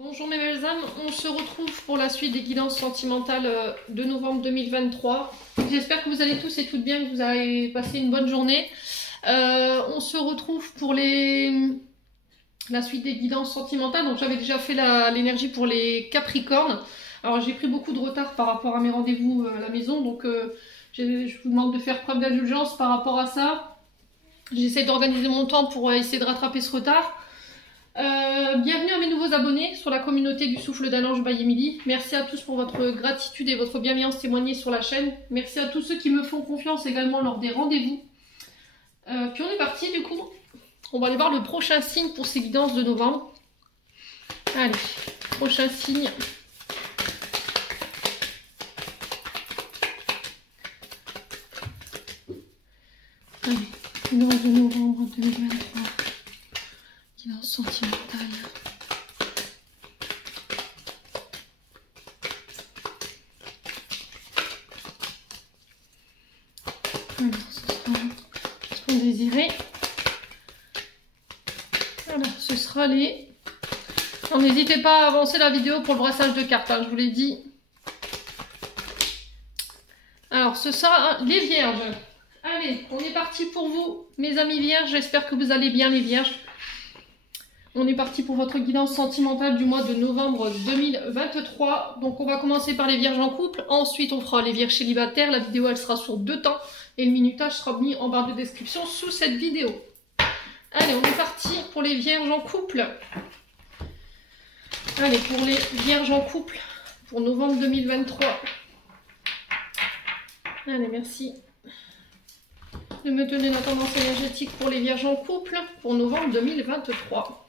Bonjour mes belles âmes, on se retrouve pour la suite des guidances sentimentales de novembre 2023. J'espère que vous allez tous et toutes bien, que vous avez passé une bonne journée. On se retrouve pour la suite des guidances sentimentales. Donc j'avais déjà fait l'énergie pour les Capricornes. Alors j'ai pris beaucoup de retard par rapport à mes rendez-vous à la maison, donc je vous demande de faire preuve d'indulgence par rapport à ça. J'essaie d'organiser mon temps pour essayer de rattraper ce retard. Bienvenue à mes nouveaux abonnés sur la communauté du Souffle d'un Ange by Emily. Merci à tous pour votre gratitude et votre bienveillance témoignée sur la chaîne. Merci à tous ceux qui me font confiance également lors des rendez-vous. Puis on est parti du coup. On va aller voir le prochain signe pour ces guidances de novembre. Allez, prochain signe. Allez, guidance de novembre 2023. Guidance sentimentale. Alors, ce sera ce qu'on désirait. Alors, ce sera les... Non, n'hésitez pas à avancer la vidéo pour le brassage de cartes, hein, je vous l'ai dit. Alors, ce sera les vierges. Allez, on est parti pour vous, mes amis vierges. J'espère que vous allez bien, les vierges. On est parti pour votre guidance sentimentale du mois de novembre 2023. Donc on va commencer par les vierges en couple. Ensuite on fera les vierges célibataires. La vidéo elle sera sur 2 temps. Et le minutage sera mis en barre de description sous cette vidéo. Allez, on est parti pour les vierges en couple. Allez, pour les vierges en couple. Pour novembre 2023. Allez, merci de me donner la tendance énergétique pour les vierges en couple. Pour novembre 2023.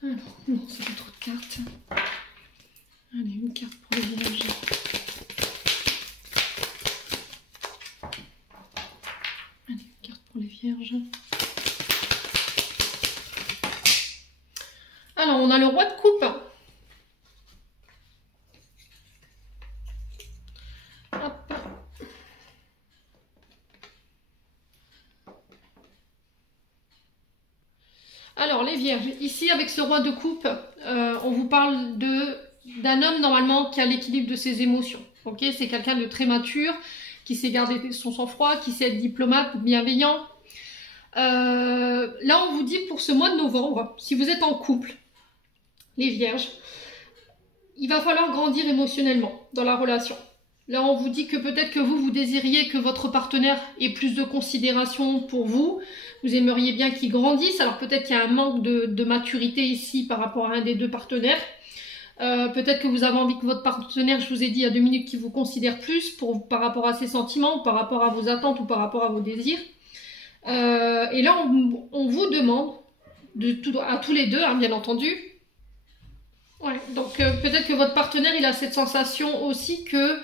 Alors, non, ça fait trop de cartes. Allez, une carte pour les vierges. Allez, une carte pour les vierges. Alors, on a le roi de coupe. Alors les vierges, ici avec ce roi de coupe, on vous parle d'un homme normalement qui a l'équilibre de ses émotions. Ok, c'est quelqu'un de très mature, qui sait garder son sang-froid, qui sait être diplomate, bienveillant. Là on vous dit pour ce mois de novembre, si vous êtes en couple, les vierges, il va falloir grandir émotionnellement dans la relation. Là on vous dit que peut-être que vous désiriez que votre partenaire ait plus de considération pour vous. Vous aimeriez bien qu'il grandisse. Alors peut-être qu'il y a un manque de maturité ici par rapport à un des deux partenaires. Peut-être que vous avez envie que votre partenaire, je vous ai dit il y a 2 minutes, qu'il vous considère plus par rapport à ses sentiments, par rapport à vos attentes ou par rapport à vos désirs. Et là on vous demande, à tous les deux, hein, bien entendu. Ouais, donc peut-être que votre partenaire il a cette sensation aussi que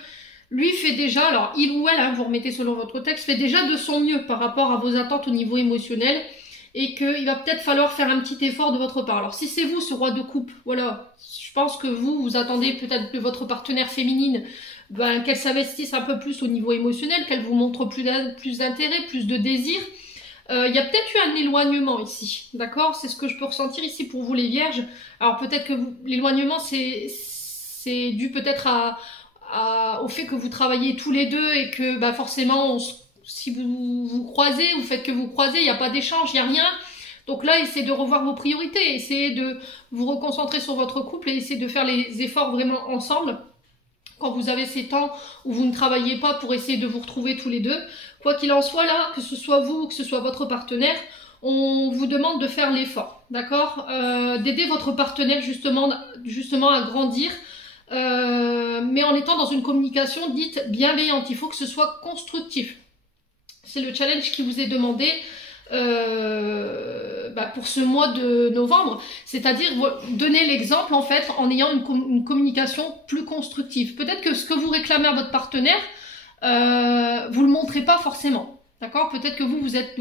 lui fait déjà, alors il ou elle, hein, vous remettez selon votre texte, fait déjà de son mieux par rapport à vos attentes au niveau émotionnel et qu'il va peut-être falloir faire un petit effort de votre part. Alors si c'est vous ce roi de coupe, voilà, je pense que vous attendez peut-être de votre partenaire féminine qu'elle s'investisse un peu plus au niveau émotionnel, qu'elle vous montre plus d'intérêt, plus de désir. Il y a peut-être eu un éloignement ici, d'accord? C'est ce que je peux ressentir ici pour vous les vierges. Alors peut-être que l'éloignement c'est dû peut-être au fait que vous travaillez tous les deux et que forcément si vous croisez, vous faites que vous croisez, il n'y a pas d'échange, il n'y a rien. Donc là, essayez de revoir vos priorités, essayez de vous reconcentrer sur votre couple et essayez de faire les efforts vraiment ensemble. Quand vous avez ces temps où vous ne travaillez pas pour essayer de vous retrouver tous les deux. Quoi qu'il en soit là, que ce soit vous ou que ce soit votre partenaire, on vous demande de faire l'effort, d'accord, d'aider votre partenaire justement à grandir, mais en étant dans une communication dite bienveillante. Il faut que ce soit constructif. C'est le challenge qui vous est demandé pour ce mois de novembre, c'est-à-dire donner l'exemple en fait en ayant une communication plus constructive. Peut-être que ce que vous réclamez à votre partenaire, vous le montrez pas forcément, D'accord? Peut-être que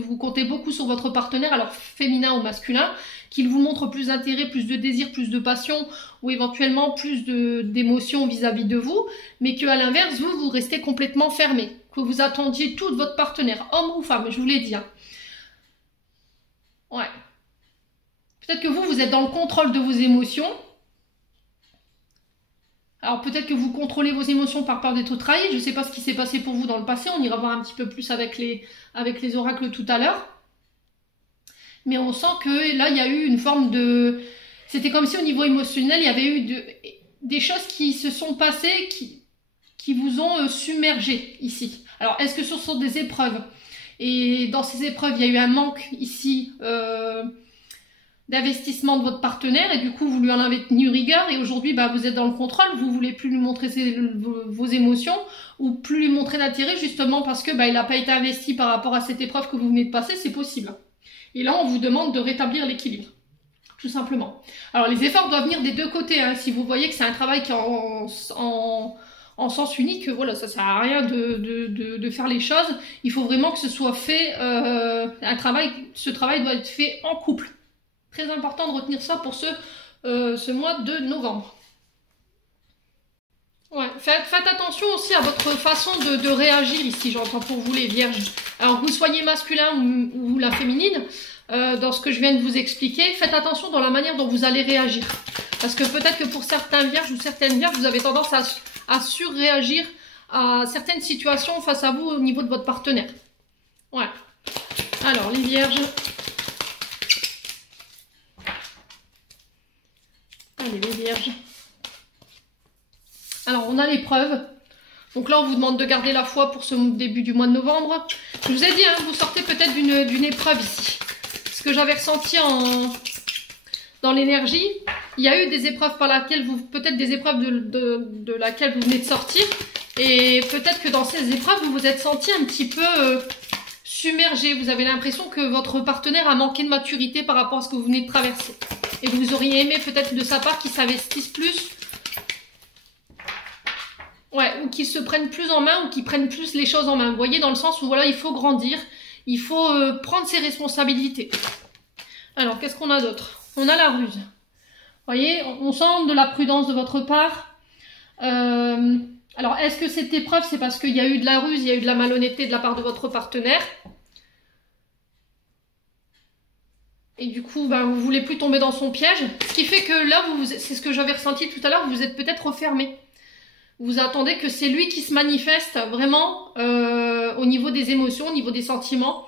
vous comptez beaucoup sur votre partenaire, alors féminin ou masculin, qu'il vous montre plus d'intérêt, plus de désir, plus de passion, ou éventuellement plus d'émotions vis-à-vis de vous, mais qu'à l'inverse, vous restez complètement fermé, que vous attendiez tout de votre partenaire, homme ou femme, je vous l'ai dit. Hein. Ouais. Peut-être que vous êtes dans le contrôle de vos émotions. Alors peut-être que vous contrôlez vos émotions par peur d'être trahi. Je ne sais pas ce qui s'est passé pour vous dans le passé. On ira voir un petit peu plus avec les oracles tout à l'heure. Mais on sent que là, il y a eu une forme de... C'était comme si au niveau émotionnel, il y avait eu des choses qui se sont passées, qui vous ont submergé ici. Alors, est-ce que ce sont des épreuves? Et dans ces épreuves, il y a eu un manque ici d'investissement de votre partenaire et du coup, vous lui en avez tenu rigueur et aujourd'hui, vous êtes dans le contrôle, vous voulez plus lui montrer vos émotions ou plus lui montrer d'intérêt justement parce que il n'a pas été investi par rapport à cette épreuve que vous venez de passer, c'est possible. Et là, on vous demande de rétablir l'équilibre, tout simplement. Alors, les efforts doivent venir des deux côtés. Hein. Si vous voyez que c'est un travail qui est en sens unique, voilà, ça sert à rien de faire les choses. Il faut vraiment que ce soit fait, ce travail doit être fait en couple. Très important de retenir ça pour ce mois de novembre. Ouais, faites attention aussi à votre façon de réagir ici, j'entends pour vous les vierges. Alors que vous soyez masculin ou la féminine, dans ce que je viens de vous expliquer, faites attention dans la manière dont vous allez réagir. Parce que peut-être que pour certains vierges ou certaines vierges, vous avez tendance à surréagir à certaines situations face à vous au niveau de votre partenaire. Ouais. Alors, les vierges. Allez, les vierges. Alors, on a l'épreuve. Donc là, on vous demande de garder la foi pour ce début du mois de novembre. Je vous ai dit, hein, vous sortez peut-être d'une épreuve ici. Ce que j'avais ressenti dans l'énergie, il y a eu des épreuves par laquelle peut-être des épreuves de laquelle vous venez de sortir. Et peut-être que dans ces épreuves, vous vous êtes senti un petit peu submergé. Vous avez l'impression que votre partenaire a manqué de maturité par rapport à ce que vous venez de traverser. Et vous auriez aimé peut-être de sa part qu'il s'investisse plus. Ouais, ou qu'ils se prennent plus en main ou qu'ils prennent plus les choses en main. Vous voyez, dans le sens où voilà, il faut grandir, il faut prendre ses responsabilités. Alors, qu'est-ce qu'on a d'autre? On a la ruse. Vous voyez, on sent de la prudence de votre part. Alors, est-ce que cette épreuve, c'est parce qu'il y a eu de la ruse, il y a eu de la malhonnêteté de la part de votre partenaire? Et du coup, vous voulez plus tomber dans son piège. Ce qui fait que là, c'est ce que j'avais ressenti tout à l'heure, vous êtes peut-être refermé. Vous attendez que c'est lui qui se manifeste vraiment au niveau des émotions, au niveau des sentiments.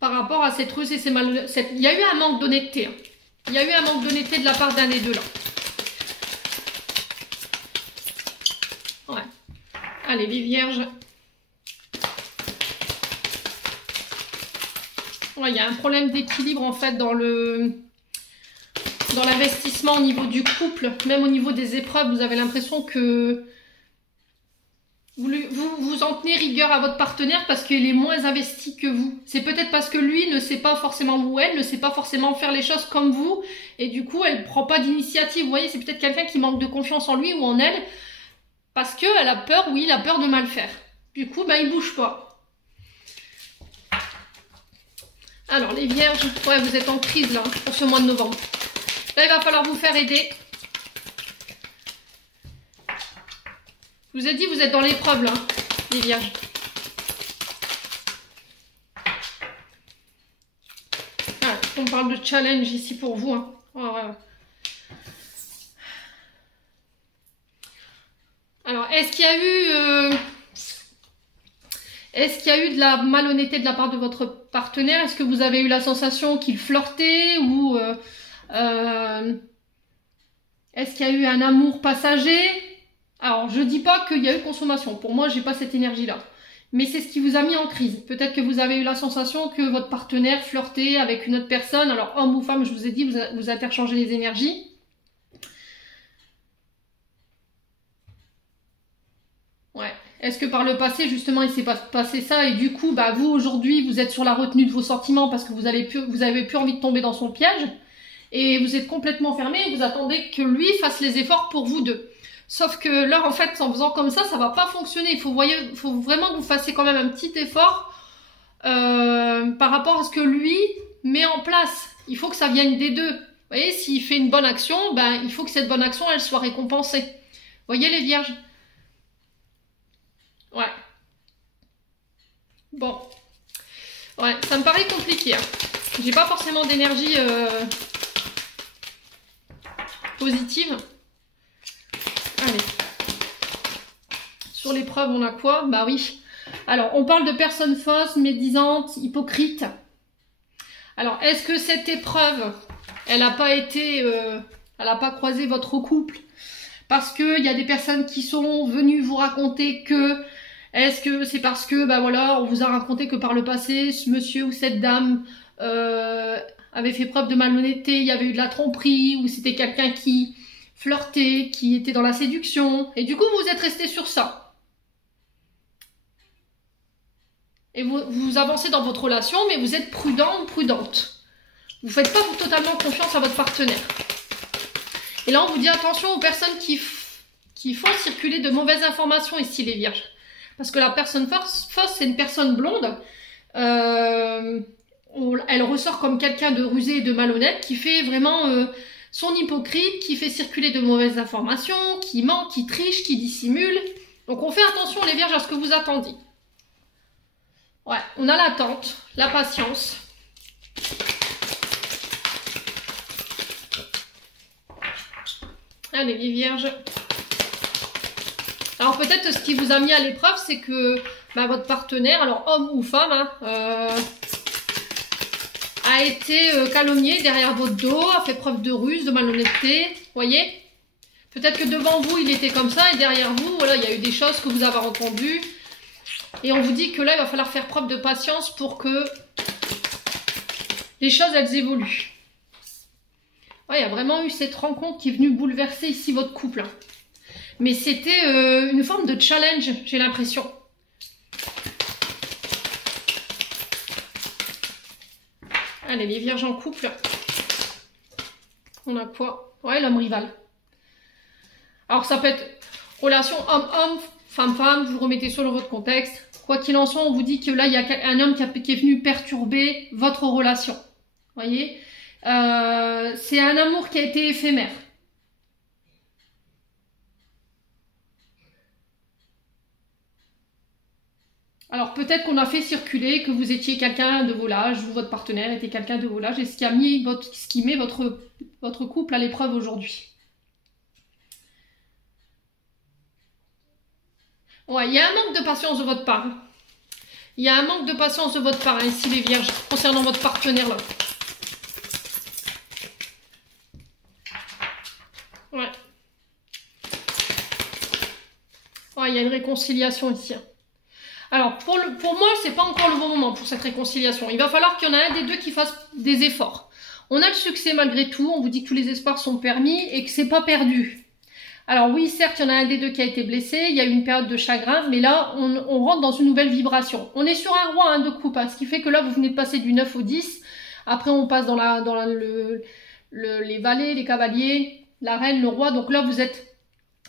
Par rapport à cette ruse et ces malhonnêtetés. Il y a eu un manque d'honnêteté. Hein. Il y a eu un manque d'honnêteté de la part d'un des deux là. Ouais. Allez, les vierges. Ouais, il y a un problème d'équilibre en fait dans l'investissement au niveau du couple, même au niveau des épreuves, vous avez l'impression que vous en tenez rigueur à votre partenaire parce qu'il est moins investi que vous. C'est peut-être parce que lui ne sait pas forcément ou elle ne sait pas forcément faire les choses comme vous et du coup elle ne prend pas d'initiative. Vous voyez, c'est peut-être quelqu'un qui manque de confiance en lui ou en elle parce qu'elle a peur, oui, il a peur de mal faire. Du coup, il bouge pas. Alors, les vierges, ouais, vous êtes en crise là, pour ce mois de novembre. Là, il va falloir vous faire aider. Je vous ai dit, vous êtes dans l'épreuve là, les vierges. Ah, on parle de challenge ici pour vous. Hein. Alors, est-ce qu'il y a eu... Est-ce qu'il y a eu de la malhonnêteté de la part de votre partenaire? Est-ce que vous avez eu la sensation qu'il flirtait ou est-ce qu'il y a eu un amour passager? Alors, je dis pas qu'il y a eu consommation. Pour moi, j'ai pas cette énergie-là. Mais c'est ce qui vous a mis en crise. Peut-être que vous avez eu la sensation que votre partenaire flirtait avec une autre personne. Alors, homme ou femme, je vous ai dit, vous interchangez les énergies. Ouais. Est-ce que par le passé, justement, il s'est passé ça et du coup, vous, aujourd'hui, vous êtes sur la retenue de vos sentiments parce que vous avez plus envie de tomber dans son piège et vous êtes complètement fermé et vous attendez que lui fasse les efforts pour vous deux. Sauf que là, en fait, en faisant comme ça va pas fonctionner. Il faut vraiment que vous fassiez quand même un petit effort par rapport à ce que lui met en place. Il faut que ça vienne des deux. Vous voyez, s'il fait une bonne action, ben, il faut que cette bonne action, elle soit récompensée. Vous voyez les vierges? Ouais. Bon. Ouais, ça me paraît compliqué. Hein. J'ai pas forcément d'énergie positive. Allez. Sur l'épreuve, on a quoi? Bah oui. Alors, on parle de personnes fausses, médisantes, hypocrites. Alors, est-ce que cette épreuve, elle n'a pas été... elle n'a pas croisé votre couple? Parce qu'il y a des personnes qui sont venues vous raconter que... Est-ce que c'est parce que, bah voilà, on vous a raconté que par le passé, ce monsieur ou cette dame avait fait preuve de malhonnêteté, il y avait eu de la tromperie, ou c'était quelqu'un qui flirtait, qui était dans la séduction, et du coup vous êtes resté sur ça. Et vous avancez dans votre relation, mais vous êtes prudent ou prudente. Vous ne faites pas totalement confiance à votre partenaire. Et là on vous dit attention aux personnes qui font circuler de mauvaises informations ici les vierges. Parce que la personne fausse, c'est une personne blonde. Elle ressort comme quelqu'un de rusé et de malhonnête qui fait vraiment son hypocrite, qui fait circuler de mauvaises informations, qui ment, qui triche, qui dissimule. Donc on fait attention les vierges à ce que vous attendiez. Ouais, on a l'attente, la patience. Allez les vierges. Alors peut-être ce qui vous a mis à l'épreuve, c'est que bah, votre partenaire, alors homme ou femme, hein, a été calomnié derrière votre dos, a fait preuve de ruse, de malhonnêteté, voyez. Peut-être que devant vous, il était comme ça, et derrière vous, voilà, il y a eu des choses que vous avez entendues. Et on vous dit que là, il va falloir faire preuve de patience pour que les choses, elles évoluent. Ouais, il y a vraiment eu cette rencontre qui est venue bouleverser ici votre couple. Hein. Mais c'était une forme de challenge, j'ai l'impression. Allez, les vierges en couple. On a quoi? Ouais, l'homme rival. Alors, ça peut être relation homme-homme, femme-femme. Vous remettez sur votre contexte. Quoi qu'il en soit, on vous dit que là, il y a un homme qui est venu perturber votre relation. Vous voyez? C'est un amour qui a été éphémère. Alors peut-être qu'on a fait circuler que vous étiez quelqu'un de vos âges, ou votre partenaire était quelqu'un de vos âges, et ce qui met votre couple à l'épreuve aujourd'hui. Ouais, il y a un manque de patience de votre part. Il y a un manque de patience de votre part, hein, ici les vierges, concernant votre partenaire là. Ouais. Ouais, il y a une réconciliation ici. Alors, pour moi, c'est pas encore le bon moment pour cette réconciliation. Il va falloir qu'il y en a un des deux qui fasse des efforts. On a le succès malgré tout, on vous dit que tous les espoirs sont permis et que c'est pas perdu. Alors oui, certes, il y en a un des deux qui a été blessé, il y a eu une période de chagrin, mais là, on rentre dans une nouvelle vibration. On est sur un roi hein, de coupe, hein, ce qui fait que là, vous venez de passer du 9 au 10. Après, on passe dans les valets, les cavaliers, la reine, le roi. Donc là, vous êtes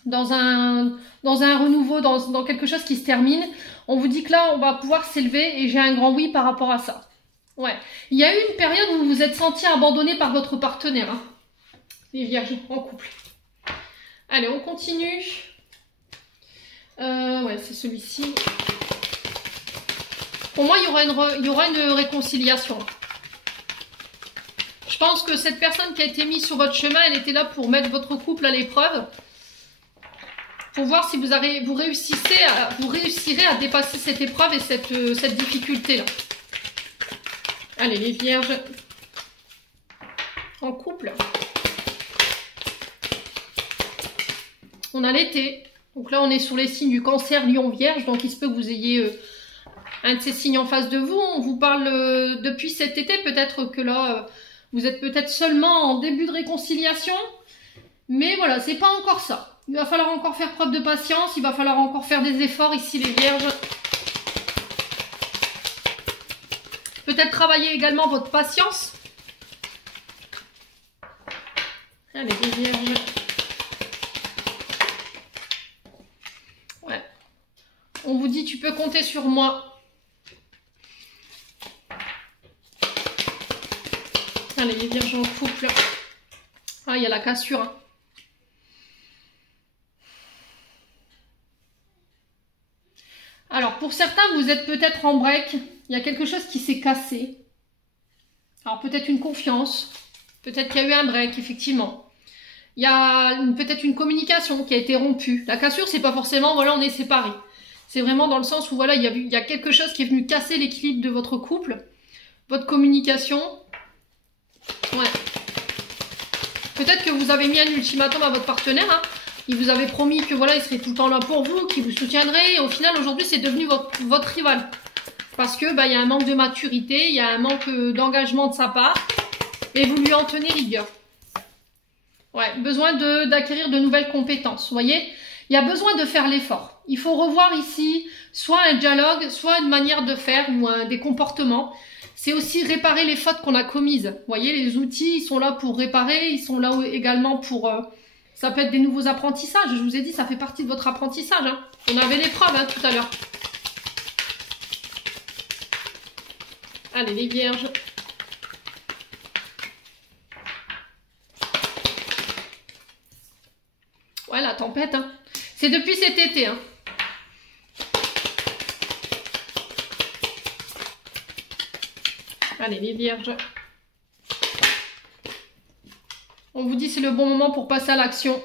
dans un renouveau, dans quelque chose qui se termine. On vous dit que là, on va pouvoir s'élever et j'ai un grand oui par rapport à ça. Ouais. Il y a eu une période où vous vous êtes senti abandonné par votre partenaire. Hein. Les vierges en couple. Allez, on continue. Ouais, c'est celui-ci. Pour moi, il y aura une réconciliation. Je pense que cette personne qui a été mise sur votre chemin, elle était là pour mettre votre couple à l'épreuve. Pour voir si vous réussirez à dépasser cette épreuve et cette difficulté-là. Allez, les vierges en couple. On a l'été. Donc là, on est sur les signes du cancer, lion, vierge. Donc, il se peut que vous ayez un de ces signes en face de vous. On vous parle depuis cet été. Peut-être que là, vous êtes peut-être seulement en début de réconciliation. Mais voilà, c'est pas encore ça. Il va falloir encore faire preuve de patience. Il va falloir encore faire des efforts ici, les vierges. Peut-être travailler également votre patience. Allez, les vierges. On vous dit, tu peux compter sur moi. Allez, les vierges en couple. Ah, il y a la cassure. Hein. Alors, pour certains, vous êtes peut-être en break. Il y a quelque chose qui s'est cassé. Alors, peut-être une confiance. Peut-être qu'il y a eu un break, effectivement. Il y a peut-être une communication qui a été rompue. La cassure, c'est pas forcément, voilà, on est séparés. C'est vraiment dans le sens où, voilà, il y a quelque chose qui est venu casser l'équilibre de votre couple. Votre communication. Ouais. Peut-être que vous avez mis un ultimatum à votre partenaire. Hein. Il vous avait promis que, voilà, il serait tout le temps là pour vous, qu'il vous soutiendrait. Et au final, aujourd'hui, c'est devenu votre rival. Parce que, bah, il y a un manque de maturité, il y a un manque d'engagement de sa part. Et vous lui en tenez rigueur. Ouais, besoin d'acquérir de nouvelles compétences. Vous voyez, il y a besoin de faire l'effort. Il faut revoir ici soit un dialogue, soit une manière de faire ou des comportements. C'est aussi réparer les fautes qu'on a commises. Vous voyez, les outils, ils sont là pour réparer. Ils sont là également pour... ça peut être des nouveaux apprentissages. Je vous ai dit, ça fait partie de votre apprentissage. Hein. On avait l'épreuve hein, tout à l'heure. Allez, les vierges. Ouais, la tempête, hein. C'est depuis cet été, hein. Allez, les vierges. On vous dit c'est le bon moment pour passer à l'action.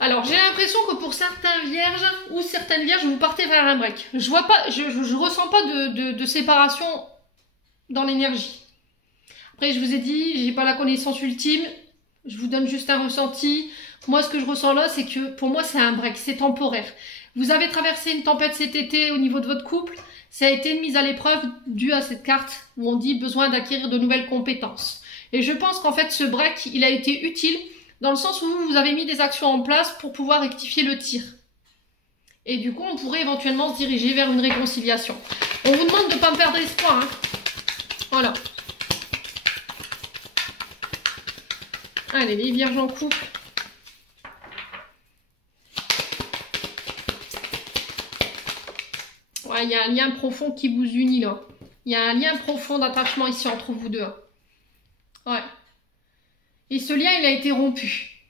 Alors, j'ai l'impression que pour certains vierges ou certaines vierges, vous partez vers un break. Je vois pas, je ressens pas de séparation dans l'énergie. Après, je vous ai dit, j'ai pas la connaissance ultime. Je vous donne juste un ressenti. Moi, ce que je ressens là, c'est que pour moi, c'est un break, c'est temporaire. Vous avez traversé une tempête cet été au niveau de votre couple. Ça a été une mise à l'épreuve due à cette carte où on dit besoin d'acquérir de nouvelles compétences. Et je pense qu'en fait, ce break, il a été utile dans le sens où vous avez mis des actions en place pour pouvoir rectifier le tir. Et du coup, on pourrait éventuellement se diriger vers une réconciliation. On vous demande de ne pas perdre espoir. Hein. Voilà. Allez, les vierges en couple. Ouais, il y a un lien profond qui vous unit là. Il y a un lien profond d'attachement ici entre vous deux. Ouais. Et ce lien, il a été rompu.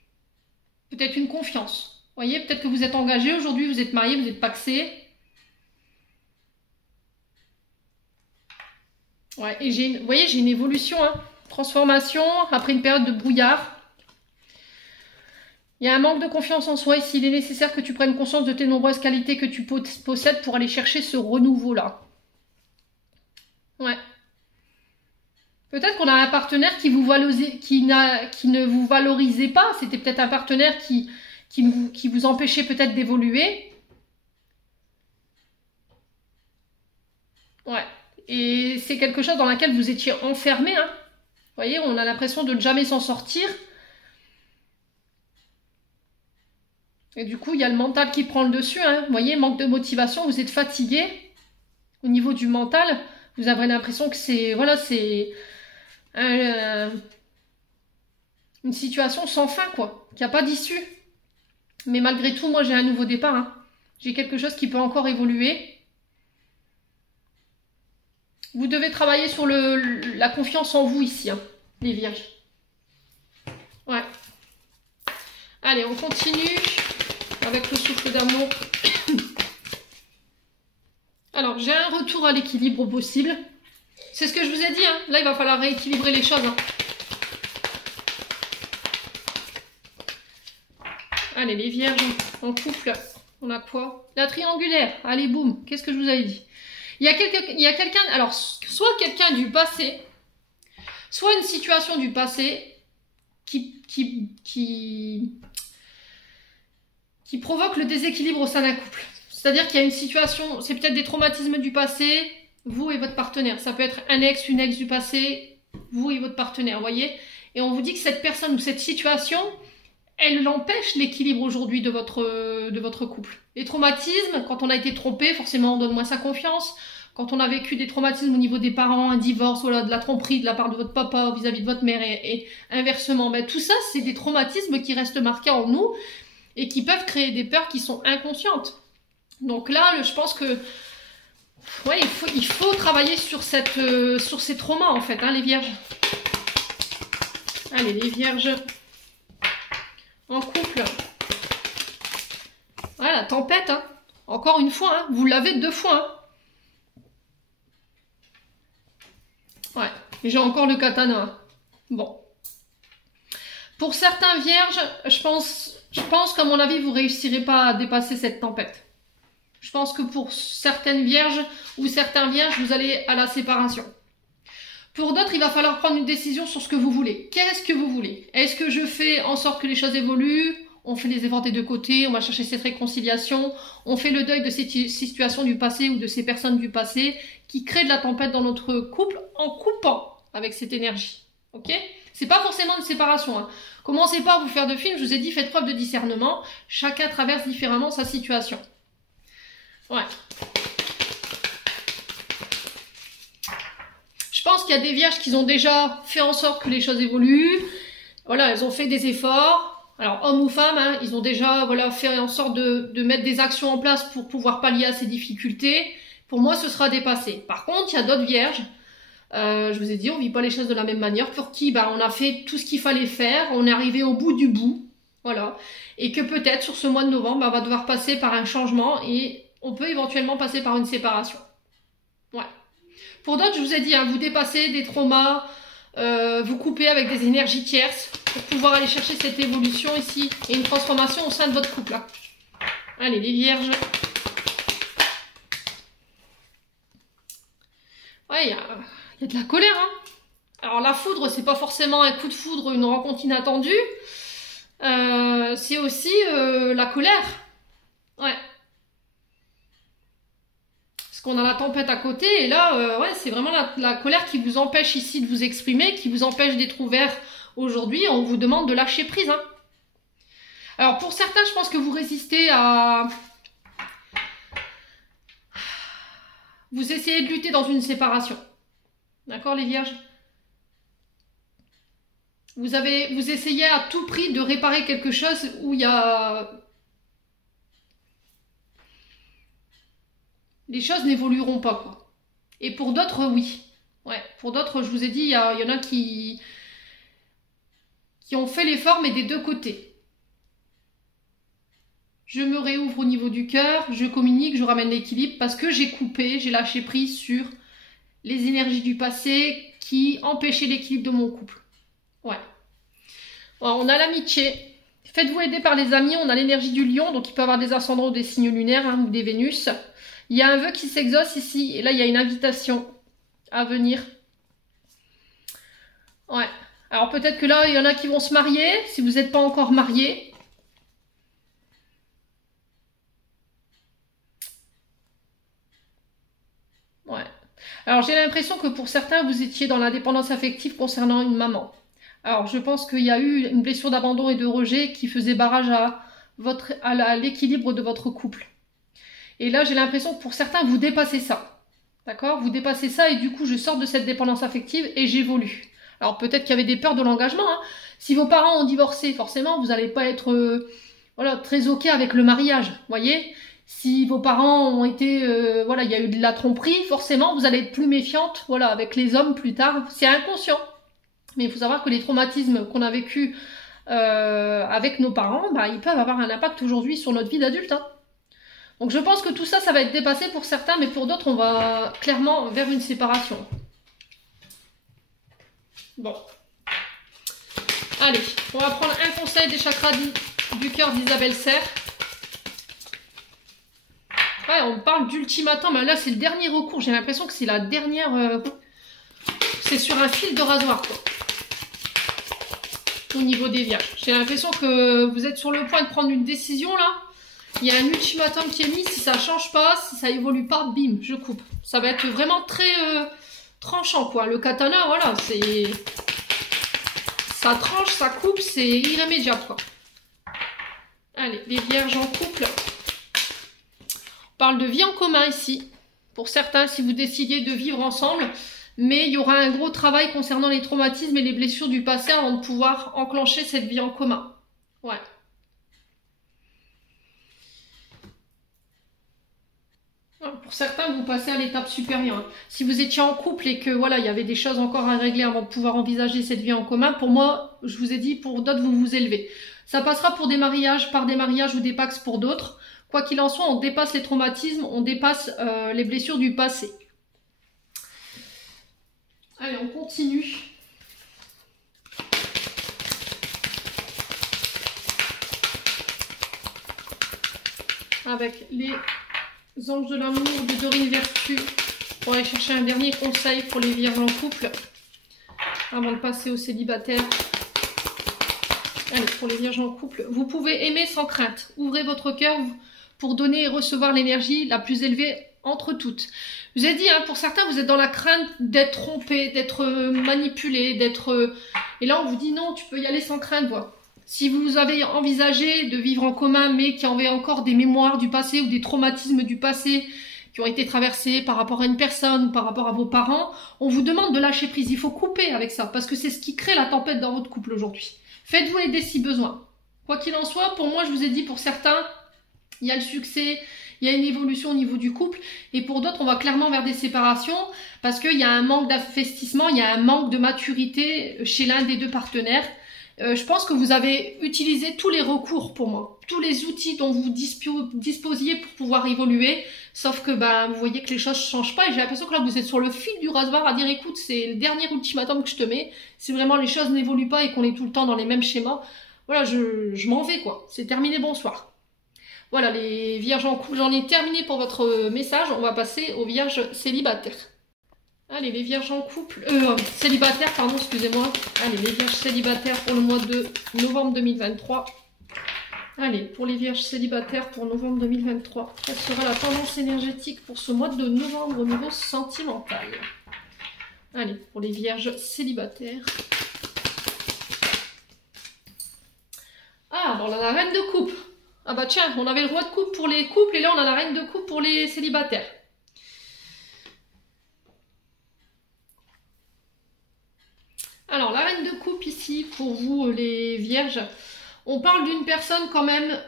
Peut-être une confiance. Vous voyez, peut-être que vous êtes engagé aujourd'hui, vous êtes marié, vous êtes pacsé. Ouais, et vous voyez, j'ai une évolution, hein. Transformation après une période de brouillard. Il y a un manque de confiance en soi ici. Il est nécessaire que tu prennes conscience de tes nombreuses qualités que tu possèdes pour aller chercher ce renouveau-là. Ouais. Peut-être qu'on a un partenaire qui ne vous valorisait pas. C'était peut-être un partenaire qui vous empêchait peut-être d'évoluer. Ouais. Et c'est quelque chose dans lequel vous étiez enfermé. Hein. Vous voyez, on a l'impression de ne jamais s'en sortir. Et du coup, il y a le mental qui prend le dessus. Hein. Vous voyez, manque de motivation, vous êtes fatigué. Au niveau du mental, vous avez l'impression que c'est... Voilà, c'est... une situation sans fin, quoi. Qu'il n'y a pas d'issue. Mais malgré tout, moi, j'ai un nouveau départ. Hein. J'ai quelque chose qui peut encore évoluer. Vous devez travailler sur la confiance en vous ici, hein, les vierges. Ouais. Allez, on continue avec le souffle d'amour. Alors, j'ai un retour à l'équilibre possible. C'est ce que je vous ai dit. Hein. Là, il va falloir rééquilibrer les choses. Hein. Allez, les vierges en couple. On a quoi? La triangulaire. Allez, boum. Qu'est-ce que je vous avais dit? Il y a quelqu'un, alors, soit quelqu'un du passé, soit une situation du passé qui provoque le déséquilibre au sein d'un couple. C'est-à-dire qu'il y a une situation, c'est peut-être des traumatismes du passé, vous et votre partenaire. Ça peut être un ex, une ex du passé, vous et votre partenaire, vous voyez? Et on vous dit que cette personne ou cette situation, elle empêche l'équilibre aujourd'hui de votre couple. Les traumatismes, quand on a été trompé, forcément on donne moins sa confiance. Quand on a vécu des traumatismes au niveau des parents, un divorce, voilà, de la tromperie de la part de votre papa vis-à-vis de votre mère et inversement, ben, tout ça, c'est des traumatismes qui restent marqués en nous et qui peuvent créer des peurs qui sont inconscientes. Donc là, je pense que ouais, il faut travailler sur ces traumas en fait, hein, les vierges. Allez, les vierges en couple. Voilà, la tempête, hein. Encore une fois, hein, vous l'avez 2 fois. Hein. Ouais, j'ai encore le katana. Bon. Pour certains vierges, je pense qu'à mon avis, vous ne réussirez pas à dépasser cette tempête. Je pense que pour certaines vierges ou certains vierges, vous allez à la séparation. Pour d'autres, il va falloir prendre une décision sur ce que vous voulez. Qu'est-ce que vous voulez? Est-ce que je fais en sorte que les choses évoluent? On fait les efforts des 2 côtés, on va chercher cette réconciliation, on fait le deuil de ces situations du passé ou de ces personnes du passé qui créent de la tempête dans notre couple en coupant avec cette énergie. Ok? C'est pas forcément une séparation. Hein. Commencez pas à vous faire de film, je vous ai dit, faites preuve de discernement. Chacun traverse différemment sa situation. Ouais. Je pense qu'il y a des vierges qui ont déjà fait en sorte que les choses évoluent. Voilà, elles ont fait des efforts. Alors, hommes ou femmes, hein, ils ont déjà fait en sorte de mettre des actions en place pour pouvoir pallier à ces difficultés. Pour moi, ce sera dépassé. Par contre, il y a d'autres vierges. Je vous ai dit, on vit pas les choses de la même manière. Pour qui, on a fait tout ce qu'il fallait faire. On est arrivé au bout du bout. Voilà. Et que peut-être, sur ce mois de novembre, on va devoir passer par un changement et on peut éventuellement passer par une séparation. Ouais. Pour d'autres, je vous ai dit, hein, vous dépassez des traumas, vous coupez avec des énergies tierces pour pouvoir aller chercher cette évolution ici et une transformation au sein de votre couple. Là. Allez, les vierges. Ouais, il y a de la colère. Hein. Alors la foudre, c'est pas forcément un coup de foudre, une rencontre inattendue. C'est aussi la colère. Ouais. Qu'on a la tempête à côté et là ouais, c'est vraiment la colère qui vous empêche ici de vous exprimer, qui vous empêche d'être ouvert aujourd'hui. On vous demande de lâcher prise, hein. Alors pour certains, je pense que vous résistez à... Vous essayez de lutter dans une séparation. D'accord les vierges? Vous essayez à tout prix de réparer quelque chose où il y a... Les choses n'évolueront pas, quoi. Et pour d'autres, oui. Ouais, pour d'autres, je vous ai dit, il y en a qui ont fait l'effort, mais des 2 côtés. Je me réouvre au niveau du cœur, je communique, je ramène l'équilibre, parce que j'ai coupé, j'ai lâché prise sur les énergies du passé qui empêchaient l'équilibre de mon couple. Ouais. Alors, on a l'amitié. Faites-vous aider par les amis, on a l'énergie du lion, donc il peut avoir des ascendants ou des signes lunaires, hein, ou des Vénus. Il y a un vœu qui s'exauce ici. Et là, il y a une invitation à venir. Ouais. Alors, peut-être que là, il y en a qui vont se marier. Si vous n'êtes pas encore marié. Ouais. Alors, j'ai l'impression que pour certains, vous étiez dans l'indépendance affective concernant une maman. Alors, je pense qu'il y a eu une blessure d'abandon et de rejet qui faisait barrage à l'équilibre de votre couple. Et là, j'ai l'impression que pour certains, vous dépassez ça. D'accord? Vous dépassez ça et du coup, je sors de cette dépendance affective et j'évolue. Alors, peut-être qu'il y avait des peurs de l'engagement. Hein. Si vos parents ont divorcé, forcément, vous n'allez pas être très OK avec le mariage. Voyez? Si vos parents ont été... il y a eu de la tromperie, forcément, vous allez être plus méfiante avec les hommes plus tard. C'est inconscient. Mais il faut savoir que les traumatismes qu'on a vécus avec nos parents, ils peuvent avoir un impact aujourd'hui sur notre vie d'adulte. Hein. Donc je pense que tout ça, ça va être dépassé pour certains, mais pour d'autres, on va clairement vers une séparation. Bon. Allez, on va prendre un conseil des chakras du cœur d'Isabelle Serre. Ouais, on parle d'ultimatum, mais là c'est le dernier recours. J'ai l'impression que c'est la dernière... c'est sur un fil de rasoir, quoi. Au niveau des vierges. J'ai l'impression que vous êtes sur le point de prendre une décision, là. Il y a un ultimatum qui est mis, si ça change pas, si ça évolue pas, bim, je coupe. Ça va être vraiment très tranchant, quoi. Le katana, voilà, c'est... Ça tranche, ça coupe, c'est irrémédiable, quoi. Allez, les vierges en couple. On parle de vie en commun ici. Pour certains, si vous décidiez de vivre ensemble, mais il y aura un gros travail concernant les traumatismes et les blessures du passé avant de pouvoir enclencher cette vie en commun. Ouais. Pour certains, vous passez à l'étape supérieure. Si vous étiez en couple et que voilà, il y avait des choses encore à régler avant de pouvoir envisager cette vie en commun, pour moi, je vous ai dit, pour d'autres, vous vous élevez. Ça passera pour des mariages, par des mariages ou des pax pour d'autres. Quoi qu'il en soit, on dépasse les traumatismes, on dépasse les blessures du passé. Allez, on continue. Avec les anges de l'amour de Dorine Vertu. Pour aller chercher un dernier conseil pour les vierges en couple. Avant de passer aux célibataires. Allez, pour les vierges en couple. Vous pouvez aimer sans crainte. Ouvrez votre cœur pour donner et recevoir l'énergie la plus élevée entre toutes. Je vous ai dit, hein, pour certains, vous êtes dans la crainte d'être trompé, d'être manipulé, d'être... Et là, on vous dit non, tu peux y aller sans crainte, voilà. Si vous avez envisagé de vivre en commun, mais qui avez encore des mémoires du passé ou des traumatismes du passé qui ont été traversés par rapport à une personne ou par rapport à vos parents, on vous demande de lâcher prise. Il faut couper avec ça, parce que c'est ce qui crée la tempête dans votre couple aujourd'hui. Faites-vous aider si besoin. Quoi qu'il en soit, pour moi, je vous ai dit, pour certains, il y a le succès, il y a une évolution au niveau du couple, et pour d'autres, on va clairement vers des séparations, parce qu'il y a un manque d'investissement, il y a un manque de maturité chez l'un des deux partenaires. Je pense que vous avez utilisé tous les recours pour moi, tous les outils dont vous disposiez pour pouvoir évoluer, sauf que vous voyez que les choses ne changent pas et j'ai l'impression que là vous êtes sur le fil du rasoir à dire écoute c'est le dernier ultimatum que je te mets, si vraiment les choses n'évoluent pas et qu'on est tout le temps dans les mêmes schémas, voilà je m'en vais quoi, c'est terminé, bonsoir. Voilà les vierges en couple, j'en ai terminé pour votre message, on va passer aux vierges célibataires. Allez, les vierges en couple, célibataires, pardon, excusez-moi. Allez, les vierges célibataires pour le mois de novembre 2023. Allez, pour les vierges célibataires pour novembre 2023. Quelle sera la tendance énergétique pour ce mois de novembre au niveau sentimental? Allez, pour les vierges célibataires. Ah, alors on a la reine de coupe. Ah bah tiens, on avait le roi de coupe pour les couples et là on a la reine de coupe pour les célibataires. Alors, la reine de coupe ici, pour vous les vierges, on parle d'une personne quand même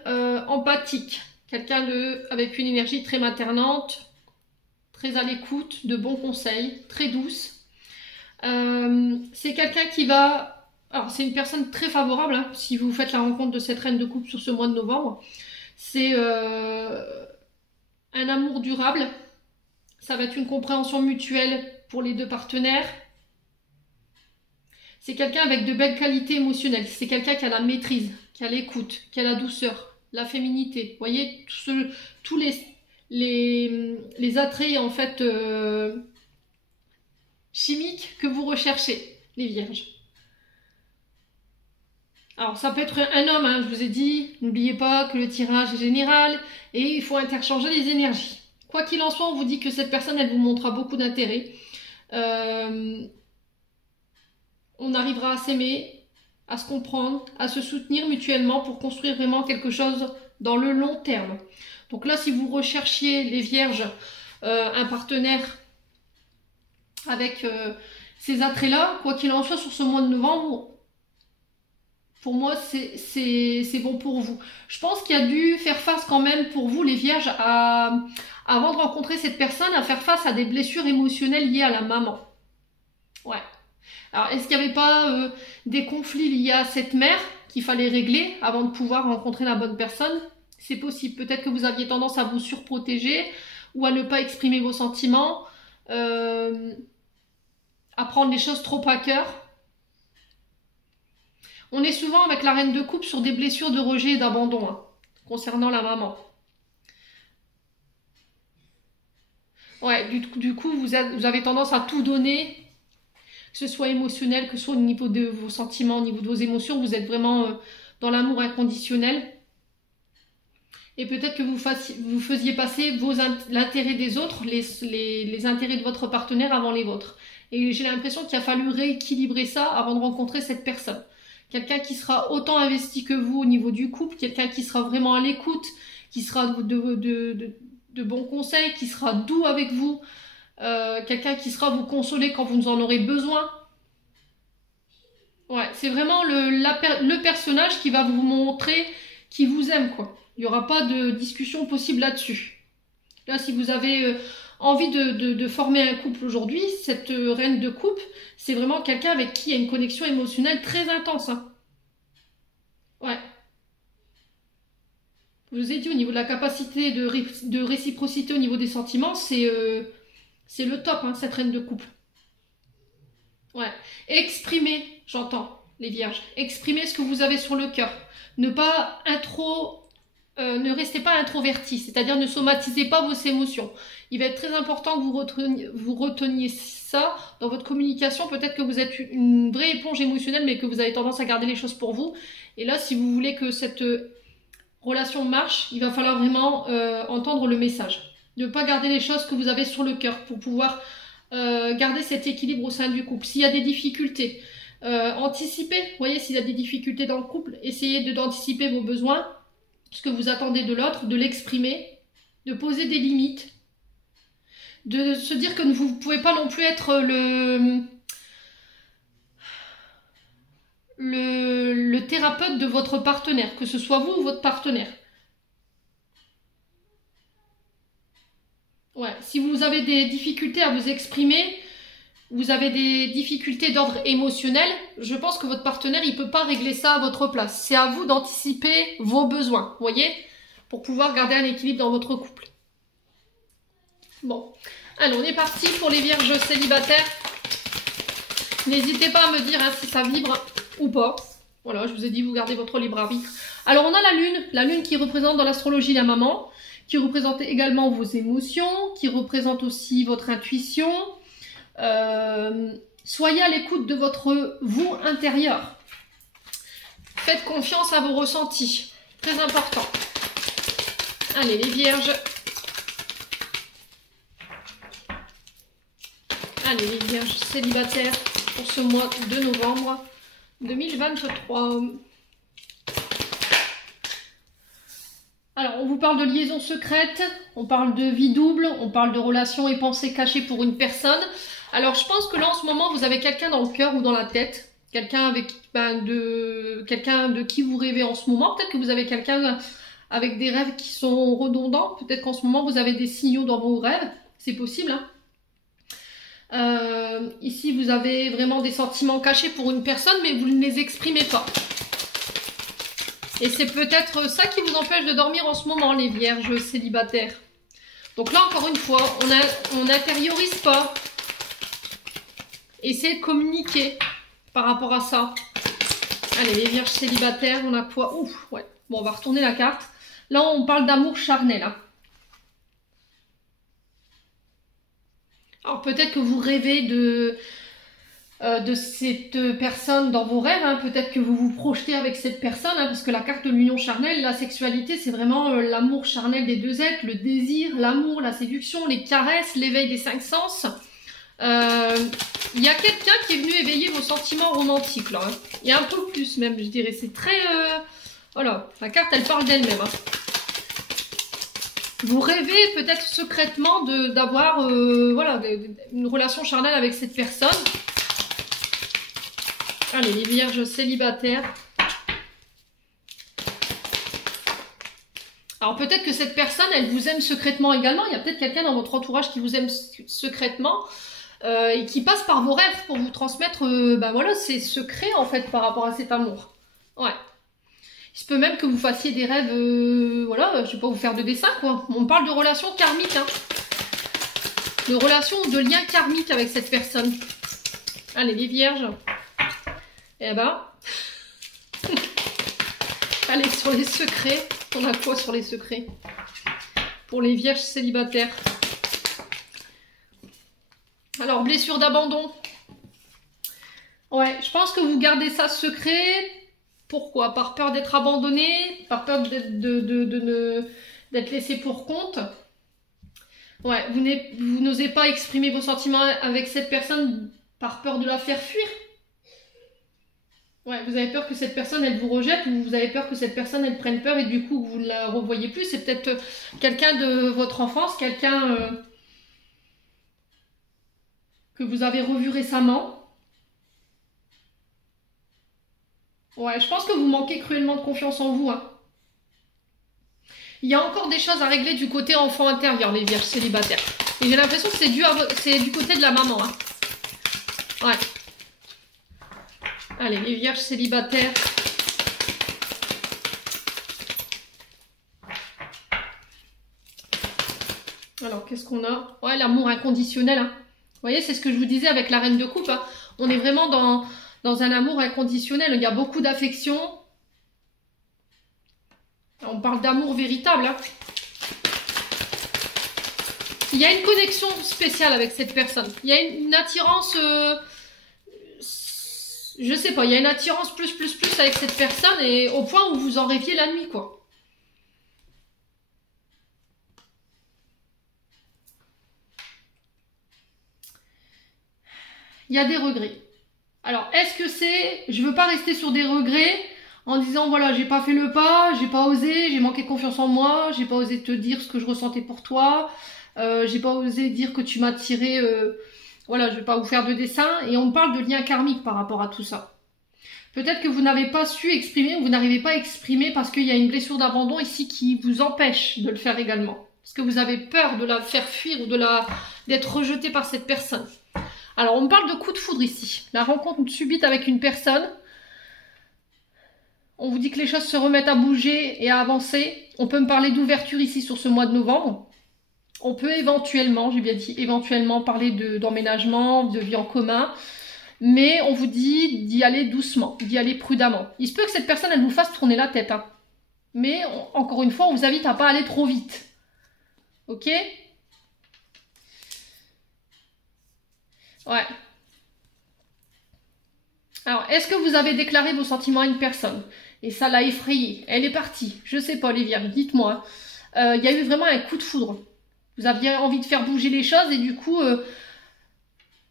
empathique. Quelqu'un avec une énergie très maternante, très à l'écoute, de bons conseils, très douce. C'est quelqu'un qui va... Alors, c'est une personne très favorable, hein, si vous faites la rencontre de cette reine de coupe sur ce mois de novembre. C'est un amour durable. Ça va être une compréhension mutuelle pour les deux partenaires. C'est quelqu'un avec de belles qualités émotionnelles. C'est quelqu'un qui a la maîtrise, qui a l'écoute, qui a la douceur, la féminité. Vous voyez, tous les attraits en fait chimiques que vous recherchez, les vierges. Alors ça peut être un homme, hein, je vous ai dit, n'oubliez pas que le tirage est général et il faut interchanger les énergies. Quoi qu'il en soit, on vous dit que cette personne, elle vous montrera beaucoup d'intérêt. On arrivera à s'aimer, à se comprendre, à se soutenir mutuellement pour construire vraiment quelque chose dans le long terme. Donc là, si vous recherchiez les vierges, un partenaire avec ces attraits-là, quoi qu'il en soit sur ce mois de novembre, pour moi, c'est bon pour vous. Je pense qu'il y a dû faire face quand même pour vous, les vierges, avant de rencontrer cette personne, à faire face à des blessures émotionnelles liées à la maman. Ouais. Alors, est-ce qu'il n'y avait pas des conflits liés à cette mère qu'il fallait régler avant de pouvoir rencontrer la bonne personne? C'est possible. Peut-être que vous aviez tendance à vous surprotéger ou à ne pas exprimer vos sentiments, à prendre les choses trop à cœur. On est souvent avec la reine de coupe sur des blessures de rejet et d'abandon hein, concernant la maman. Ouais, du coup, vous avez tendance à tout donner, que ce soit émotionnel, que ce soit au niveau de vos sentiments, au niveau de vos émotions. Vous êtes vraiment dans l'amour inconditionnel. Et peut-être que vous faisiez passer l'intérêt des autres, les intérêts de votre partenaire avant les vôtres. Et j'ai l'impression qu'il a fallu rééquilibrer ça avant de rencontrer cette personne. Quelqu'un qui sera autant investi que vous au niveau du couple, quelqu'un qui sera vraiment à l'écoute, qui sera de bons conseils, qui sera doux avec vous, quelqu'un qui sera vous consoler quand vous en aurez besoin. Ouais, c'est vraiment le personnage qui va vous montrer qu'il vous aime, quoi. Il n'y aura pas de discussion possible là-dessus. Là, si vous avez envie de former un couple aujourd'hui, cette reine de coupe, c'est vraiment quelqu'un avec qui il y a une connexion émotionnelle très intense. Hein. Ouais. Je vous ai dit, au niveau de la capacité de réciprocité au niveau des sentiments, c'est le top, hein, cette reine de coupe. Ouais. Exprimez, j'entends, les vierges. Exprimez ce que vous avez sur le cœur. Ne restez pas introverti, c'est-à-dire ne somatisez pas vos émotions. Il va être très important que vous reteniez ça dans votre communication. Peut-être que vous êtes une vraie éponge émotionnelle, mais que vous avez tendance à garder les choses pour vous. Et là, si vous voulez que cette relation marche, il va falloir vraiment entendre le message. Ne pas garder les choses que vous avez sur le cœur pour pouvoir garder cet équilibre au sein du couple. S'il y a des difficultés, anticipez. Vous voyez, s'il y a des difficultés dans le couple, essayez d'anticiper vos besoins, ce que vous attendez de l'autre, de l'exprimer, de poser des limites, de se dire que vous ne pouvez pas non plus être le thérapeute de votre partenaire, que ce soit vous ou votre partenaire. Ouais, si vous avez des difficultés à vous exprimer, vous avez des difficultés d'ordre émotionnel, je pense que votre partenaire, il ne peut pas régler ça à votre place. C'est à vous d'anticiper vos besoins, vous voyez, pour pouvoir garder un équilibre dans votre couple. Bon, alors on est parti pour les vierges célibataires. N'hésitez pas à me dire hein, si ça vibre ou pas. Voilà, je vous ai dit, vous gardez votre libre arbitre. Alors on a la lune qui représente dans l'astrologie la maman, qui représente également vos émotions, qui représente aussi votre intuition. Soyez à l'écoute de votre vous intérieur. Faites confiance à vos ressentis. Très important. Allez, les vierges. Allez, les vierges célibataires pour ce mois de novembre 2023. Alors, on vous parle de liaison secrète, on parle de vie double, on parle de relations et pensées cachées pour une personne. Alors, je pense que là, en ce moment, vous avez quelqu'un dans le cœur ou dans la tête, quelqu'un de qui vous rêvez en ce moment. Peut-être que vous avez quelqu'un avec des rêves qui sont redondants. Peut-être qu'en ce moment, vous avez des signaux dans vos rêves. C'est possible, hein. Ici, vous avez vraiment des sentiments cachés pour une personne, mais vous ne les exprimez pas. Et c'est peut-être ça qui vous empêche de dormir en ce moment, les vierges célibataires. Donc là, encore une fois, on n'intériorise pas. Essayez de communiquer par rapport à ça. Allez, les vierges célibataires, on a quoi? Ouf, ouais. Bon, on va retourner la carte. Là, on parle d'amour charnel. Hein. Alors, peut-être que vous rêvez de cette personne dans vos rêves. Hein. Peut-être que vous vous projetez avec cette personne. Hein, parce que la carte de l'union charnelle, la sexualité, c'est vraiment l'amour charnel des deux êtres. Le désir, l'amour, la séduction, les caresses, l'éveil des cinq sens. Il y a quelqu'un qui est venu éveiller vos sentiments romantiques là. Hein. Il y a un peu plus même, je dirais. C'est très... Voilà, la carte elle parle d'elle-même. Hein. Vous rêvez peut-être secrètement d'avoir voilà, une relation charnelle avec cette personne. Allez, les vierges célibataires. Alors peut-être que cette personne, elle vous aime secrètement également. Il y a peut-être quelqu'un dans votre entourage qui vous aime secrètement. Et qui passe par vos rêves pour vous transmettre voilà, ces secrets en fait par rapport à cet amour. Ouais. Il se peut même que vous fassiez des rêves, voilà, je sais pas, vous faire de dessins quoi. On parle de relations karmiques, hein. De relations ou de liens karmiques avec cette personne. Allez, les vierges. Eh ben. Allez, sur les secrets. On a quoi sur les secrets? Pour les vierges célibataires. Alors, blessure d'abandon. Ouais, je pense que vous gardez ça secret. Pourquoi? Par peur d'être abandonné, par peur d'être laissé pour compte. Ouais, vous n'osez pas exprimer vos sentiments avec cette personne par peur de la faire fuir. Ouais, vous avez peur que cette personne, elle vous rejette, ou vous avez peur que cette personne, elle prenne peur et du coup, vous ne la revoyez plus. C'est peut-être quelqu'un de votre enfance, quelqu'un que vous avez revu récemment. Ouais, je pense que vous manquez cruellement de confiance en vous. Hein. Il y a encore des choses à régler du côté enfant intérieur, les vierges célibataires. Et j'ai l'impression que c'est du côté de la maman. Hein. Ouais. Allez, les vierges célibataires. Alors, qu'est-ce qu'on a? Ouais, l'amour inconditionnel. Hein. Vous voyez, c'est ce que je vous disais avec la reine de coupe. Hein. On est vraiment dans un amour inconditionnel. Il y a beaucoup d'affection. On parle d'amour véritable. Hein. Il y a une connexion spéciale avec cette personne. Il y a une attirance... je sais pas, il y a une attirance plus avec cette personne et au point où vous en rêviez la nuit, quoi. Il y a des regrets. Alors, est-ce que c'est... Je veux pas rester sur des regrets en disant, voilà, j'ai pas fait le pas, j'ai pas osé, j'ai manqué de confiance en moi, j'ai pas osé te dire ce que je ressentais pour toi, j'ai pas osé dire que tu m'as tiré... voilà, je vais pas vous faire de dessin. Et on parle de lien karmique par rapport à tout ça. Peut-être que vous n'avez pas su exprimer ou vous n'arrivez pas à exprimer parce qu'il y a une blessure d'abandon ici qui vous empêche de le faire également. Parce que vous avez peur de la faire fuir ou d'être rejeté par cette personne. Alors, on me parle de coup de foudre ici. La rencontre subite avec une personne. On vous dit que les choses se remettent à bouger et à avancer. On peut me parler d'ouverture ici sur ce mois de novembre. On peut éventuellement, j'ai bien dit éventuellement, parler d'emménagement, de vie en commun. Mais on vous dit d'y aller doucement, d'y aller prudemment. Il se peut que cette personne, elle vous fasse tourner la tête. Hein. Mais, encore une fois, on vous invite à pas aller trop vite. Ok ? Ouais. Alors, est-ce que vous avez déclaré vos sentiments à une personne? Et ça l'a effrayée. Elle est partie. Je sais pas, les vierges, dites-moi. Il y a eu vraiment un coup de foudre. Vous aviez envie de faire bouger les choses et du coup...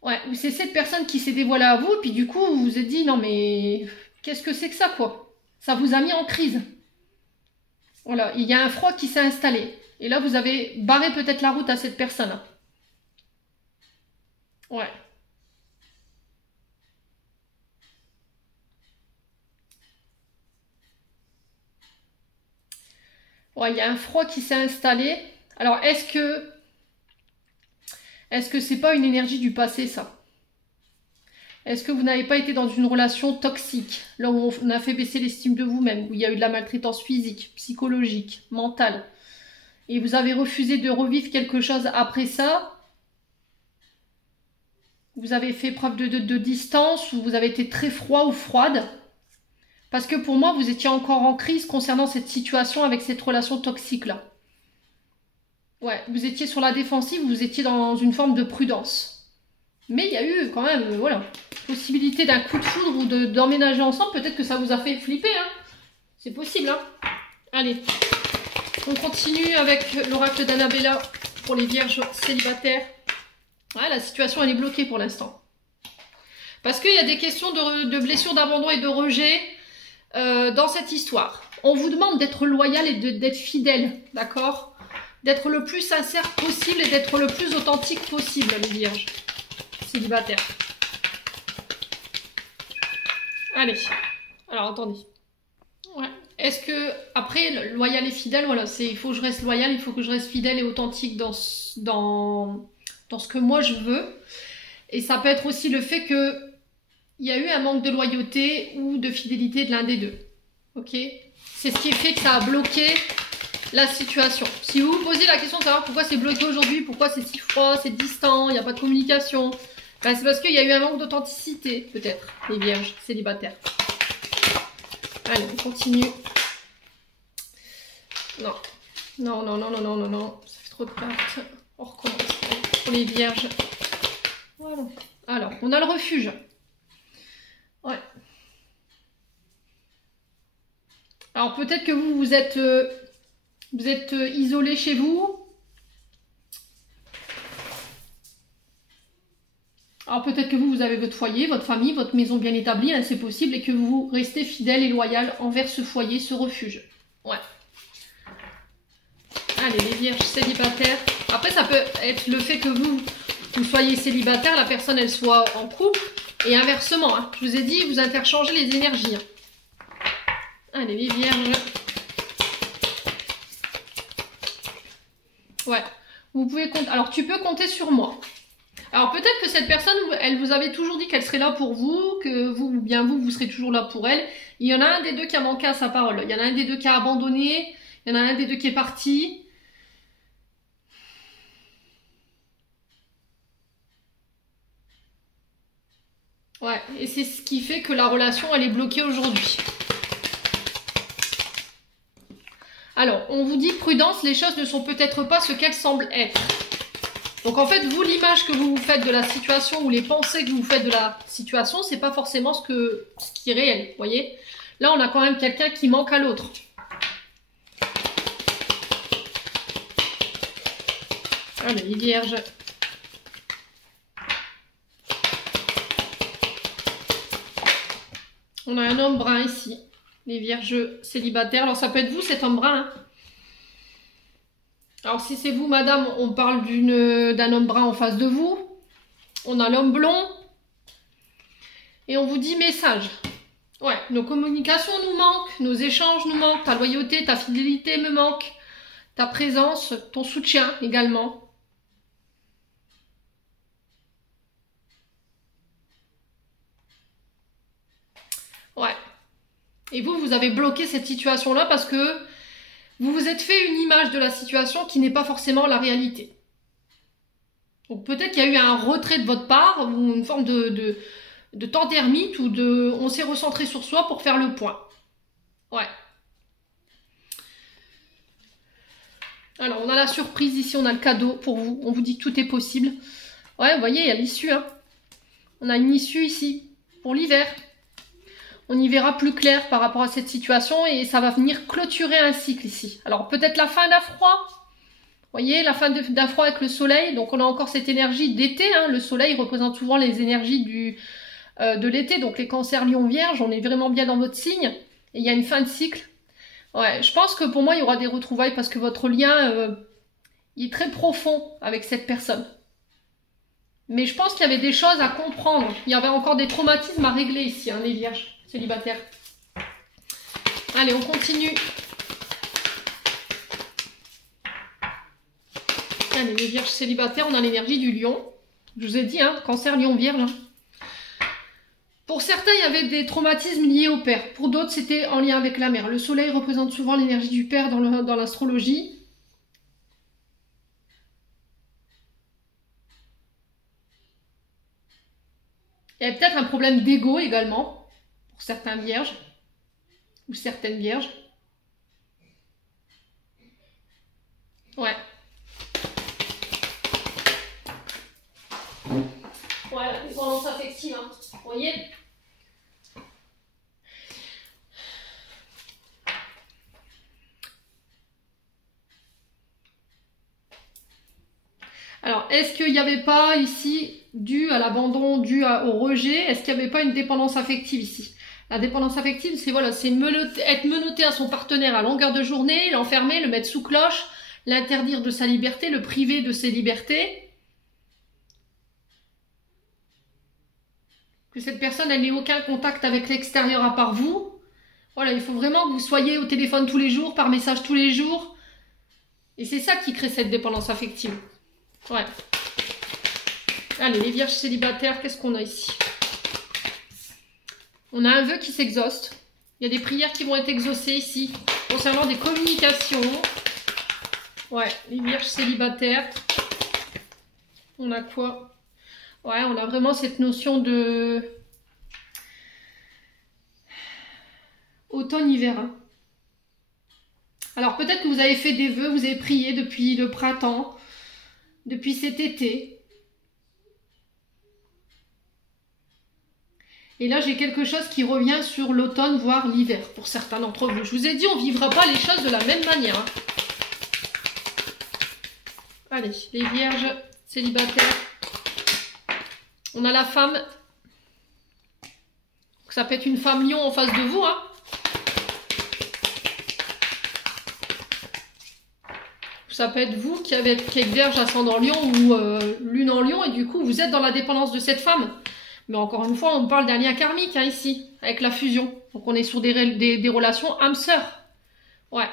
ouais, c'est cette personne qui s'est dévoilée à vous, et puis du coup, vous vous êtes dit, non mais, qu'est-ce que c'est que ça, quoi? Ça vous a mis en crise. Voilà, il y a un froid qui s'est installé. Et là, vous avez barré peut-être la route à cette personne. Ouais. Ouais, il y a un froid qui s'est installé. Alors, est-ce que c'est pas une énergie du passé, ça? Est-ce que vous n'avez pas été dans une relation toxique, là où on a fait baisser l'estime de vous-même, où il y a eu de la maltraitance physique, psychologique, mentale, et vous avez refusé de revivre quelque chose après ça? Vous avez fait preuve de distance, ou vous avez été très froid ou froide? Parce que pour moi, vous étiez encore en crise concernant cette situation avec cette relation toxique-là. Ouais, vous étiez sur la défensive, vous étiez dans une forme de prudence. Mais il y a eu quand même, voilà, possibilité d'un coup de foudre ou d'emménager ensemble. Peut-être que ça vous a fait flipper, hein. C'est possible, hein. Allez, on continue avec l'oracle d'Annabella pour les vierges célibataires. Ouais, la situation, elle est bloquée pour l'instant. Parce qu'il y a des questions de blessures d'abandon et de rejet dans cette histoire. On vous demande d'être loyal et d'être fidèle, d'accord? D'être le plus sincère possible et d'être le plus authentique possible, les vierges célibataires. Allez, alors attendez. Ouais. Est-ce que, après, loyal et fidèle, voilà, il faut que je reste loyal, il faut que je reste fidèle et authentique dans ce que moi je veux. Et ça peut être aussi le fait que il y a eu un manque de loyauté ou de fidélité de l'un des deux. Ok? C'est ce qui fait que ça a bloqué la situation. Si vous vous posez la question de savoir pourquoi c'est bloqué aujourd'hui, pourquoi c'est si froid, c'est distant, il n'y a pas de communication, ben c'est parce qu'il y a eu un manque d'authenticité, peut-être, les vierges célibataires. Allez, on continue. Non. Non, non, non, non, non, non, non. Ça fait trop de cartes. On recommence. Pour les vierges. Voilà. Alors, on a le refuge. Ouais. Alors, peut-être que vous êtes isolé chez vous. Alors, peut-être que vous avez votre foyer, votre famille, votre maison bien établie, hein, c'est possible, et que vous restez fidèle et loyal envers ce foyer, ce refuge. Ouais. Allez, les vierges célibataires. Après, ça peut être le fait que vous soyez célibataire, la personne, elle soit en couple, et inversement. Hein. Je vous ai dit, vous interchangez les énergies. Hein. Allez, les vierges. Ouais. Vous pouvez compter. Alors, tu peux compter sur moi. Alors, peut-être que cette personne, elle vous avait toujours dit qu'elle serait là pour vous, que vous, ou bien vous serez toujours là pour elle. Il y en a un des deux qui a manqué à sa parole. Il y en a un des deux qui a abandonné. Il y en a un des deux qui est parti. Ouais, et c'est ce qui fait que la relation, elle est bloquée aujourd'hui. Alors, on vous dit prudence, les choses ne sont peut-être pas ce qu'elles semblent être. Donc en fait, vous, l'image que vous vous faites de la situation ou les pensées que vous faites de la situation, c'est pas forcément ce qui est réel, vous voyez. Là, on a quand même quelqu'un qui manque à l'autre. Allez, les vierges. On a un homme brun ici. Les vierges célibataires. Alors ça peut être vous, cet homme brun. Hein. Alors si c'est vous, madame, on parle d'un homme brun en face de vous. On a l'homme blond. Et on vous dit message. Ouais, nos communications nous manquent, nos échanges nous manquent, ta loyauté, ta fidélité me manque, ta présence, ton soutien également. Ouais. Et vous avez bloqué cette situation-là parce que vous vous êtes fait une image de la situation qui n'est pas forcément la réalité. Donc peut-être qu'il y a eu un retrait de votre part ou une forme de temps d'ermite ou on s'est recentré sur soi pour faire le point. Ouais. Alors on a la surprise ici, on a le cadeau pour vous. On vous dit que tout est possible. Ouais, vous voyez, il y a l'issue. Hein. On a une issue ici pour l'hiver. On y verra plus clair par rapport à cette situation et ça va venir clôturer un cycle ici. Alors peut-être la fin d'un froid. Vous voyez, la fin d'un froid avec le soleil. Donc on a encore cette énergie d'été. Hein. Le soleil représente souvent les énergies de l'été. Donc les cancers lion vierge, on est vraiment bien dans votre signe. Et il y a une fin de cycle. Ouais, je pense que pour moi, il y aura des retrouvailles parce que votre lien il est très profond avec cette personne. Mais je pense qu'il y avait des choses à comprendre. Il y avait encore des traumatismes à régler ici, hein, les vierges célibataires. Allez, on continue. Allez, les vierges célibataires, on a l'énergie du lion. Je vous ai dit, hein, cancer, lion, vierge. Hein. Pour certains, il y avait des traumatismes liés au père. Pour d'autres, c'était en lien avec la mère. Le soleil représente souvent l'énergie du père dans l'astrologie. Il y a peut-être un problème d'ego également, pour certains vierges, ou certaines vierges. Ouais. Voilà, dépendance affective, hein. Vous voyez ? Alors, est-ce qu'il n'y avait pas ici, dû à l'abandon, dû au rejet, est-ce qu'il n'y avait pas une dépendance affective ici? La dépendance affective, c'est voilà, c'est être menotté à son partenaire à longueur de journée, l'enfermer, le mettre sous cloche, l'interdire de sa liberté, le priver de ses libertés. Que cette personne, elle n'ait aucun contact avec l'extérieur à part vous. Voilà, il faut vraiment que vous soyez au téléphone tous les jours, par message tous les jours. Et c'est ça qui crée cette dépendance affective. Ouais. Allez, les vierges célibataires, qu'est-ce qu'on a ici? On a un vœu qui s'exauce. Il y a des prières qui vont être exaucées ici, concernant des communications. Ouais, les vierges célibataires. On a quoi? Ouais, on a vraiment cette notion de automne-hiver. Hein. Alors peut-être que vous avez fait des vœux, vous avez prié depuis le printemps, depuis cet été. Et là, j'ai quelque chose qui revient sur l'automne, voire l'hiver, pour certains d'entre vous. Je vous ai dit, on ne vivra pas les choses de la même manière. Hein. Allez, les vierges célibataires. On a la femme. Ça peut être une femme lion en face de vous. Hein. Ça peut être vous qui êtes vierge ascendant lion ou lune en lion et du coup vous êtes dans la dépendance de cette femme. Mais encore une fois, on parle d'un lien karmique hein, ici, avec la fusion. Donc on est sur des relations âme-sœur. Ouais.